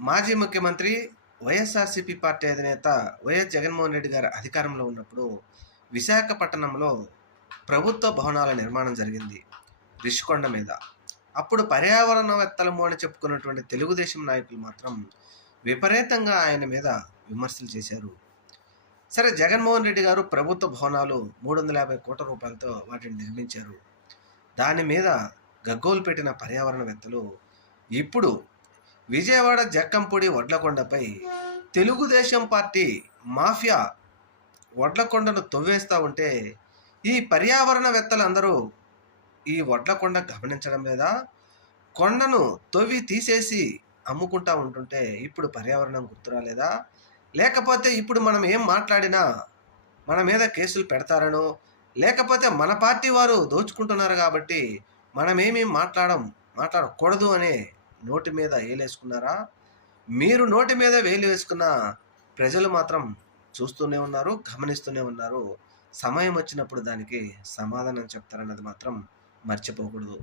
మాజీ ముఖ్యమంత్రి YSRCP party అధినేత వైఎస్ జగన్మోహన్ రెడ్డి గారు అధికారంలో ఉన్నప్పుడు విశాఖపట్నంలో ప్రభుత్వ భవనాల నిర్మాణం జరిగింది రిషికొండ మీద. అప్పుడు పర్యావరణవేత్తలము అని చెప్పుకున్నటువంటి తెలుగుదేశం నాయకులు మాత్రం విపరీతంగా ఆయన మీద విమర్శలు చేశారు. సరే జగన్మోహన్ రెడ్డి గారు ప్రభుత్వ భవనాలు మూడు వందల యాభై కోట్ల రూపాయలతో వాటిని నిర్మించారు. దాని మీద గగ్గోలు పెట్టిన పర్యావరణవేత్తలు ఇప్పుడు విజయవాడ జక్కంపొడి వడ్లకొండపై తెలుగుదేశం పార్టీ మాఫియా వడ్లకొండను తొవ్వేస్తూ ఉంటే ఈ పర్యావరణవేత్తలందరూ ఈ వడ్లకొండ గమనించడం లేదా? కొండను తొవ్వి తీసేసి అమ్ముకుంటా ఉంటుంటే ఇప్పుడు పర్యావరణం గుర్తురాలేదా లేకపోతే ఇప్పుడు మనం ఏం మాట్లాడినా మన మీద కేసులు పెడతారనో? లేకపోతే మన పార్టీ వారు దోచుకుంటున్నారు కాబట్టి మనమేమీ మాట్లాడం మాట్లాడకూడదు అనే నోటి మీద వేలేసుకున్నారా మీరు నోటి మీద వేలు వేసుకున్న ప్రజలు మాత్రం చూస్తూనే ఉన్నారు గమనిస్తూనే ఉన్నారు. సమయం వచ్చినప్పుడు దానికి సమాధానం చెప్తారన్నది మాత్రం మర్చిపోకూడదు.